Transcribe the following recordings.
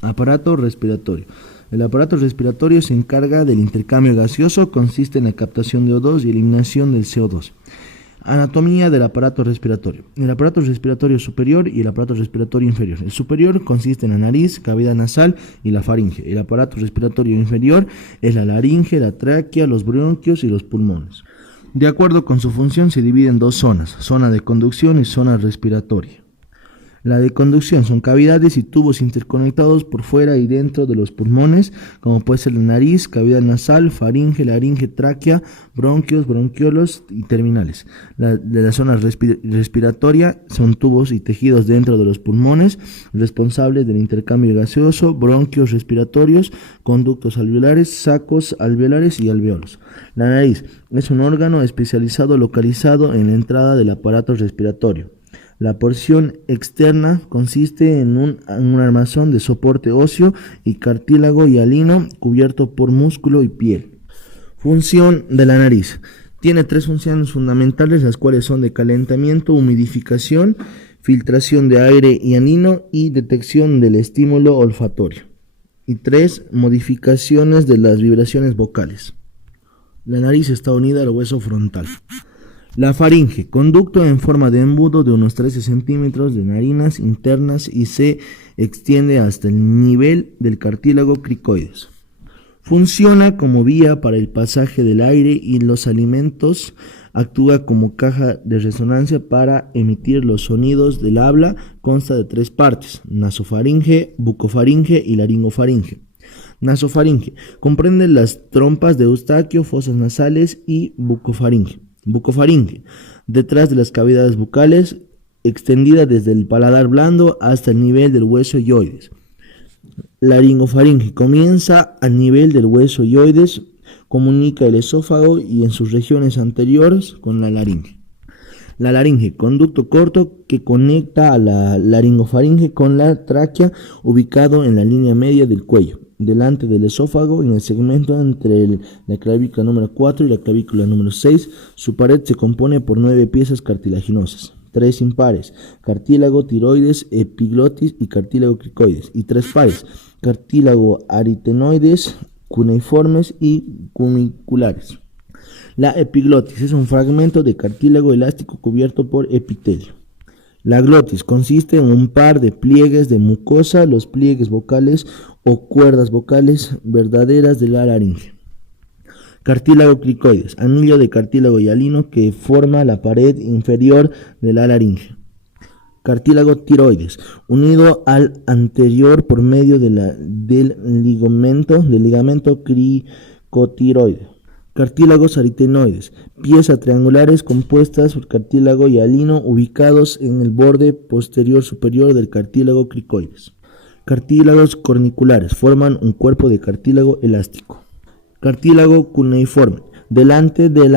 Aparato respiratorio. El aparato respiratorio se encarga del intercambio gaseoso, consiste en la captación de O2 y eliminación del CO2. Anatomía del aparato respiratorio. El aparato respiratorio superior y el aparato respiratorio inferior. El superior consiste en la nariz, cavidad nasal y la faringe. El aparato respiratorio inferior es la laringe, la tráquea, los bronquios y los pulmones. De acuerdo con su función se divide en dos zonas, zona de conducción y zona respiratoria. La de conducción son cavidades y tubos interconectados por fuera y dentro de los pulmones, como puede ser la nariz, cavidad nasal, faringe, laringe, tráquea, bronquios, bronquiolos y terminales. De la zona respiratoria son tubos y tejidos dentro de los pulmones, responsables del intercambio gaseoso, bronquios respiratorios, conductos alveolares, sacos alveolares y alveolos. La nariz es un órgano especializado localizado en la entrada del aparato respiratorio. La porción externa consiste en un armazón de soporte óseo y cartílago y hialino cubierto por músculo y piel. Función de la nariz. Tiene tres funciones fundamentales, las cuales son de calentamiento, humidificación, filtración de aire hialino y detección del estímulo olfatorio. Y tres, modificaciones de las vibraciones vocales. La nariz está unida al hueso frontal. La faringe, conducto en forma de embudo de unos 13 centímetros de narinas internas y se extiende hasta el nivel del cartílago cricoides. Funciona como vía para el pasaje del aire y los alimentos, actúa como caja de resonancia para emitir los sonidos del habla, consta de tres partes, nasofaringe, bucofaringe y laringofaringe. Nasofaringe, comprende las trompas de Eustaquio, fosas nasales y bucofaringe. Bucofaringe, detrás de las cavidades bucales, extendida desde el paladar blando hasta el nivel del hueso hyoides. Laringofaringe, comienza al nivel del hueso hyoides, comunica el esófago y en sus regiones anteriores con la laringe. La laringe, conducto corto que conecta a la laringofaringe con la tráquea, ubicado en la línea media del cuello, delante del esófago, en el segmento entre la clavícula número 4 y la clavícula número 6. Su pared se compone por 9 piezas cartilaginosas, 3 impares, cartílago tiroides, epiglotis y cartílago cricoides, y 3 pares, cartílago aritenoides, cuneiformes y cuniculares. La epiglotis es un fragmento de cartílago elástico cubierto por epitelio. La glotis consiste en un par de pliegues de mucosa, los pliegues vocales o cuerdas vocales verdaderas de la laringe. Cartílago cricoides, anillo de cartílago hialino que forma la pared inferior de la laringe. Cartílago tiroides, unido al anterior por medio del ligamento cricotiroide. Cartílagos aritenoides, piezas triangulares compuestas por cartílago hialino ubicados en el borde posterior superior del cartílago cricoides. Cartílagos corniculares, forman un cuerpo de cartílago elástico. Cartílago cuneiforme, delante de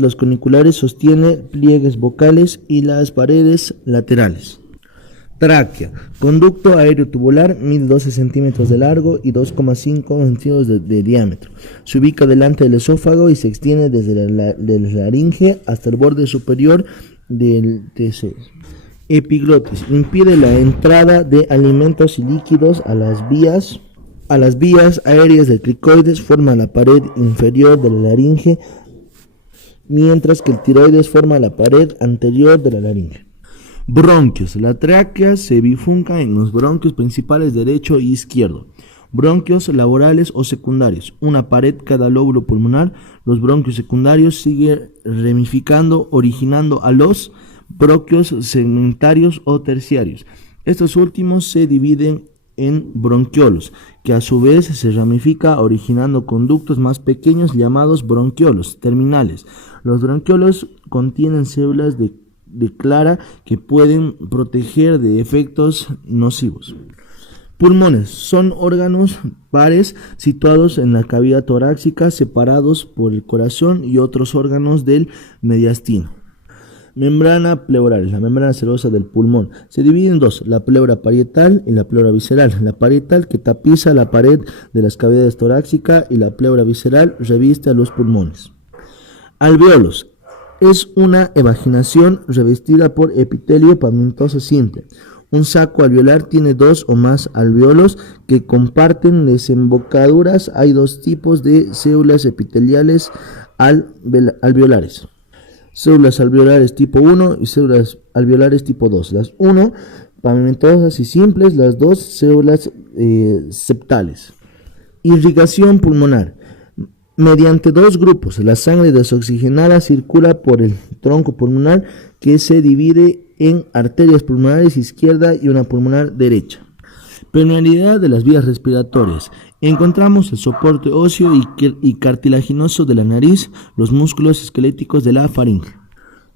los corniculares sostiene pliegues vocales y las paredes laterales. Tráquea, conducto aéreo tubular, mide 12 centímetros de largo y 2,5 centímetros de diámetro. Se ubica delante del esófago y se extiende desde la laringe hasta el borde superior del TC. Epiglotis, impide la entrada de alimentos y líquidos a las vías aéreas del cricoides, forma la pared inferior de la laringe, mientras que el tiroides forma la pared anterior de la laringe. Bronquios. La tráquea se bifurca en los bronquios principales derecho e izquierdo. Bronquios laborales o secundarios. Una pared cada lóbulo pulmonar. Los bronquios secundarios siguen ramificando, originando a los bronquios segmentarios o terciarios. Estos últimos se dividen en bronquiolos, que a su vez se ramifica originando conductos más pequeños llamados bronquiolos terminales. Los bronquiolos contienen células de clara que pueden proteger de efectos nocivos. Pulmones son órganos pares situados en la cavidad torácica, separados por el corazón y otros órganos del mediastino. Membrana pleural, la membrana serosa del pulmón, se divide en dos, la pleura parietal y la pleura visceral. La parietal, que tapiza la pared de las cavidades torácicas, y la pleura visceral reviste a los pulmones. Alveolos. Es una evaginación revestida por epitelio pavimentoso simple. Un saco alveolar tiene dos o más alvéolos que comparten desembocaduras. Hay dos tipos de células epiteliales alveolares: células alveolares tipo 1 y células alveolares tipo 2. Las 1 pavimentosas y simples, las 2 células septales. Irrigación pulmonar. Mediante dos grupos, la sangre desoxigenada circula por el tronco pulmonar, que se divide en arterias pulmonares izquierda y una pulmonar derecha. Permeabilidad de las vías respiratorias. Encontramos el soporte óseo y cartilaginoso de la nariz, los músculos esqueléticos de la faringe.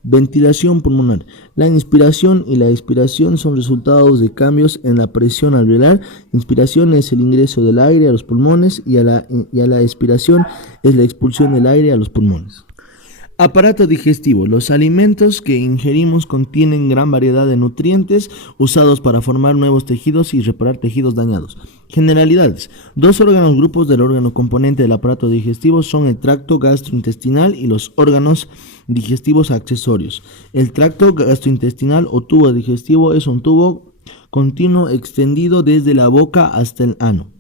Ventilación pulmonar. La inspiración y la expiración son resultados de cambios en la presión alveolar. Inspiración es el ingreso del aire a los pulmones y a la expiración es la expulsión del aire a los pulmones. Aparato digestivo. Los alimentos que ingerimos contienen gran variedad de nutrientes usados para formar nuevos tejidos y reparar tejidos dañados. Generalidades. Dos órganos grupos del órgano componente del aparato digestivo son el tracto gastrointestinal y los órganos digestivos accesorios. El tracto gastrointestinal o tubo digestivo es un tubo continuo extendido desde la boca hasta el ano.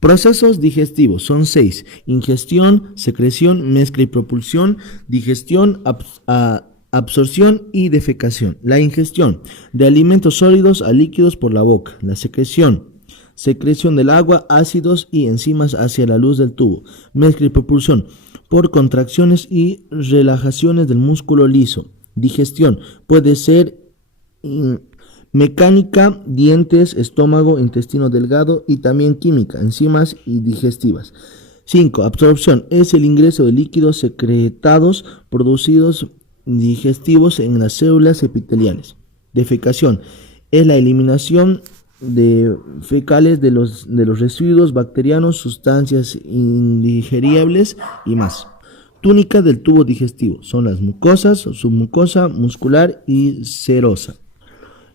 Procesos digestivos son 6: ingestión, secreción, mezcla y propulsión, digestión, absorción y defecación. La ingestión de alimentos sólidos a líquidos por la boca. La secreción del agua, ácidos y enzimas hacia la luz del tubo. Mezcla y propulsión por contracciones y relajaciones del músculo liso. Digestión puede ser mecánica, dientes, estómago, intestino delgado, y también química, enzimas y digestivas. 5. Absorción es el ingreso de líquidos secretados producidos digestivos en las células epiteliales. Defecación es la eliminación de fecales de los residuos bacterianos, sustancias indigeribles y más. Túnica del tubo digestivo son las mucosas, submucosa, muscular y serosa.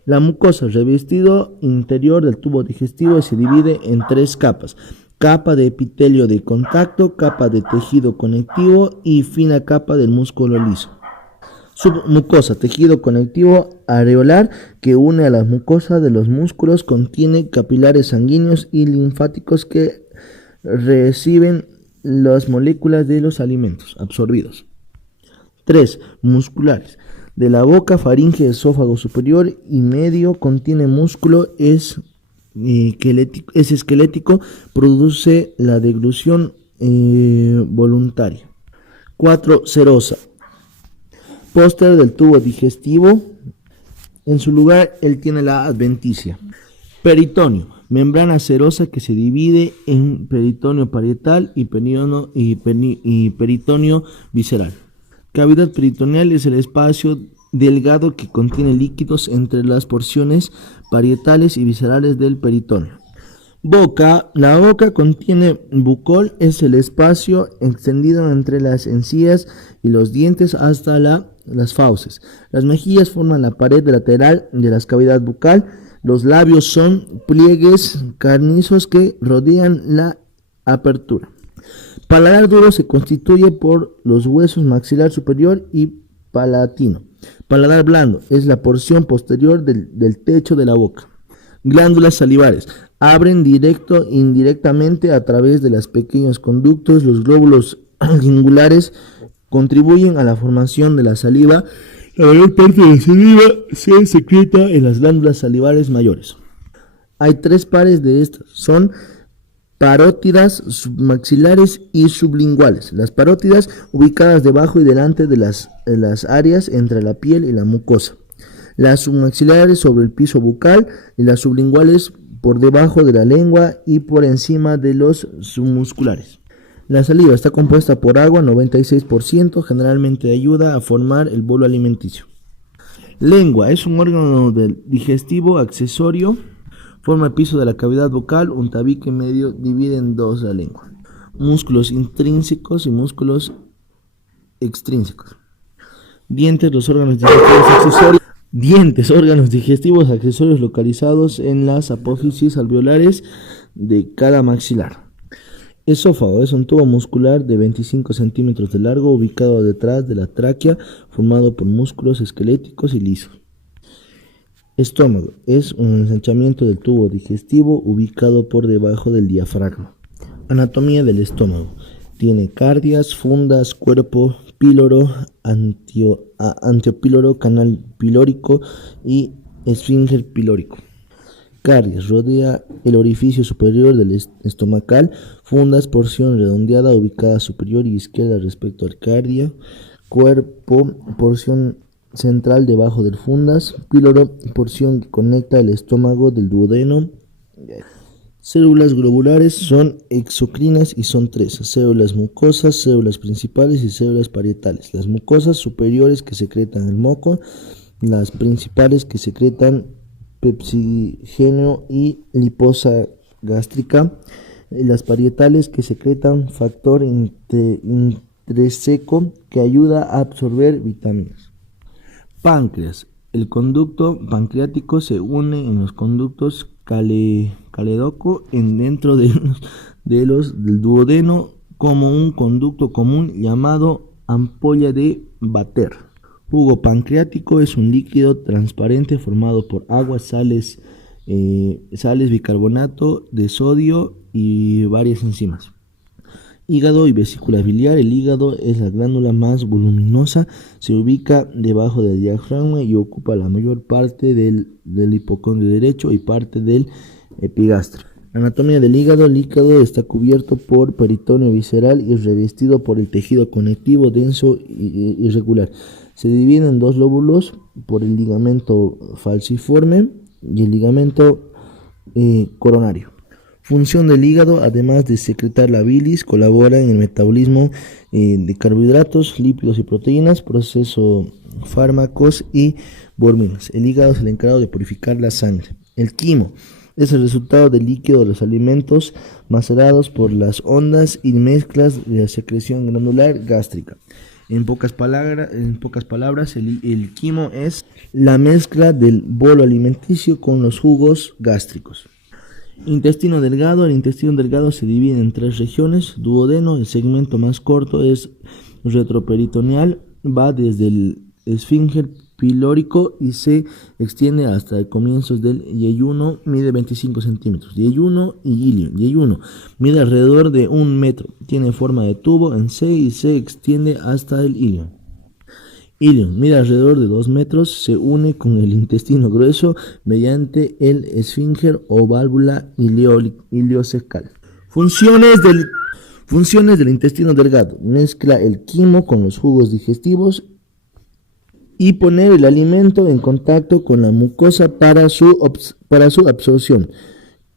La mucosa, revestido interior del tubo digestivo, se divide en 3 capas: capa de epitelio de contacto, capa de tejido conectivo y fina capa del músculo liso. Submucosa, tejido conectivo areolar que une a la mucosa de los músculos, contiene capilares sanguíneos y linfáticos que reciben las moléculas de los alimentos absorbidos. 3. Musculares. De la boca, faringe, esófago superior y medio contiene músculo, es esquelético, produce la deglución voluntaria. 4. Serosa. Póster del tubo digestivo. En su lugar, él tiene la adventicia. Peritoneo. Membrana serosa que se divide en peritoneo parietal y peritoneo visceral. Cavidad peritoneal es el espacio delgado que contiene líquidos entre las porciones parietales y viscerales del peritoneo. Boca. La boca contiene bucol, es el espacio extendido entre las encías y los dientes hasta las fauces. Las mejillas forman la pared lateral de la cavidad bucal. Los labios son pliegues carnizos que rodean la apertura. Paladar duro se constituye por los huesos maxilar superior y palatino. Paladar blando es la porción posterior del techo de la boca. Glándulas salivares abren directo e indirectamente a través de los pequeños conductos. Los glóbulos lingulares contribuyen a la formación de la saliva. La mayor parte de la saliva se secreta en las glándulas salivares mayores. Hay 3 pares de estas, son parótidas, submaxilares y sublinguales. Las parótidas ubicadas debajo y delante de las áreas entre la piel y la mucosa. Las submaxilares sobre el piso bucal y las sublinguales por debajo de la lengua y por encima de los submusculares. La saliva está compuesta por agua, 96%, generalmente ayuda a formar el bolo alimenticio. Lengua es un órgano digestivo accesorio. Forma el piso de la cavidad bucal, un tabique medio divide en 2 la lengua. Músculos intrínsecos y músculos extrínsecos. Dientes, los órganos digestivos accesorios. Dientes, órganos digestivos accesorios localizados en las apófisis alveolares de cada maxilar. Esófago es un tubo muscular de 25 centímetros de largo ubicado detrás de la tráquea, formado por músculos esqueléticos y lisos. Estómago es un ensanchamiento del tubo digestivo ubicado por debajo del diafragma. Anatomía del estómago. Tiene cardias, fundas, cuerpo, píloro, anteopíloro, canal pilórico y esfínter pilórico. Cardias, rodea el orificio superior del estomacal. Fundas, porción redondeada ubicada superior y izquierda respecto al cardia. Cuerpo, porción central debajo del fundas. Píloro, porción que conecta el estómago del duodeno. Células globulares son exocrinas y son tres: células mucosas, células principales y células parietales. Las mucosas superiores que secretan el moco, las principales que secretan pepsigeno y liposa gástrica, las parietales que secretan factor intrínseco que ayuda a absorber vitaminas. Páncreas. El conducto pancreático se une en los conductos caledoco dentro del duodeno como un conducto común llamado ampolla de Vater. Jugo pancreático es un líquido transparente formado por agua, sales, bicarbonato de sodio y varias enzimas. Hígado y vesícula biliar. El hígado es la glándula más voluminosa, se ubica debajo del diafragma y ocupa la mayor parte del hipocondrio derecho y parte del epigastrio. Anatomía del hígado. El hígado está cubierto por peritoneo visceral y revestido por el tejido conectivo denso e irregular. Se divide en dos lóbulos por el ligamento falciforme y el ligamento coronario. Función del hígado: además de secretar la bilis, colabora en el metabolismo de carbohidratos, lípidos y proteínas, proceso fármacos y hormonas. El hígado es el encargado de purificar la sangre. El quimo es el resultado del líquido de los alimentos macerados por las ondas y mezclas de la secreción granular gástrica. En pocas palabras, el quimo es la mezcla del bolo alimenticio con los jugos gástricos. Intestino delgado. El intestino delgado se divide en tres regiones: duodeno, el segmento más corto es retroperitoneal, va desde el esfínter pilórico y se extiende hasta comienzos del yeyuno, mide 25 centímetros. Yeyuno y ilion. Yeyuno mide alrededor de 1 metro, tiene forma de tubo en C y se extiende hasta el ilion. Ilion mide alrededor de 2 metros, se une con el intestino grueso mediante el esfínter o válvula ileocecal. Funciones del intestino delgado: mezcla el quimo con los jugos digestivos y poner el alimento en contacto con la mucosa para su absorción.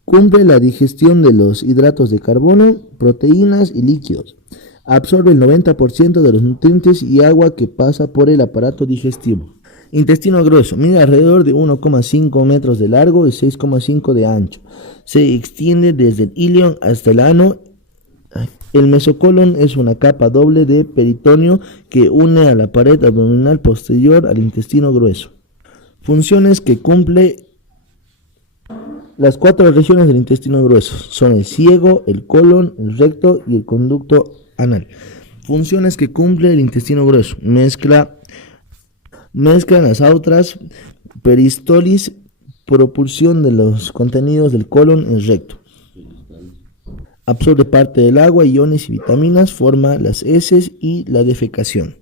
Cumple la digestión de los hidratos de carbono, proteínas y líquidos. Absorbe el 90% de los nutrientes y agua que pasa por el aparato digestivo. Intestino grueso. Mide alrededor de 1,5 metros de largo y 6,5 de ancho. Se extiende desde el ilion hasta el ano. El mesocolon es una capa doble de peritoneo que une a la pared abdominal posterior al intestino grueso. Funciones que cumple. Las 4 regiones del intestino grueso son el ciego, el colon, el recto y el conducto anal. Funciones que cumple el intestino grueso: mezcla las autras, peristalsis, propulsión de los contenidos del colon en recto. Absorbe parte del agua, iones y vitaminas, forma las heces y la defecación.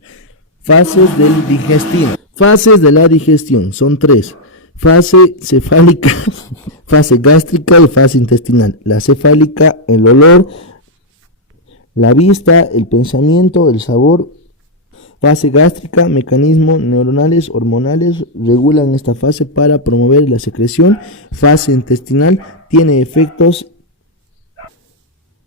Fases del digestivo. Fases de la digestión son 3: fase cefálica, fase gástrica y fase intestinal. La cefálica: el olor, la vista, el pensamiento, el sabor. Fase gástrica: mecanismos neuronales, hormonales regulan esta fase para promover la secreción. Fase intestinal: tiene efectos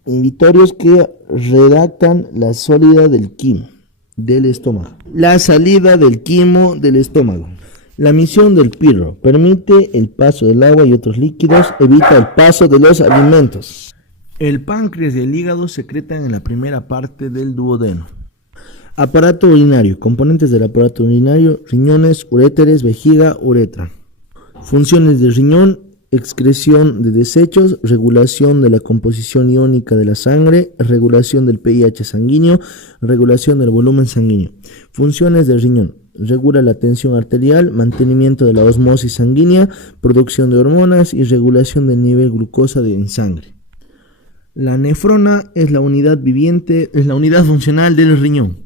inhibitorios que redactan la salida del quimo del estómago. La salida del quimo del estómago. La misión del pirro: permite el paso del agua y otros líquidos, evita el paso de los alimentos. El páncreas y el hígado secretan en la primera parte del duodeno. Aparato urinario. Componentes del aparato urinario: riñones, uréteres, vejiga, uretra. Funciones del riñón: excreción de desechos, regulación de la composición iónica de la sangre, regulación del pH sanguíneo, regulación del volumen sanguíneo. Funciones del riñón: regula la tensión arterial, mantenimiento de la osmosis sanguínea, producción de hormonas y regulación del nivel glucosa en sangre. La nefrona es la unidad viviente, es la unidad funcional del riñón.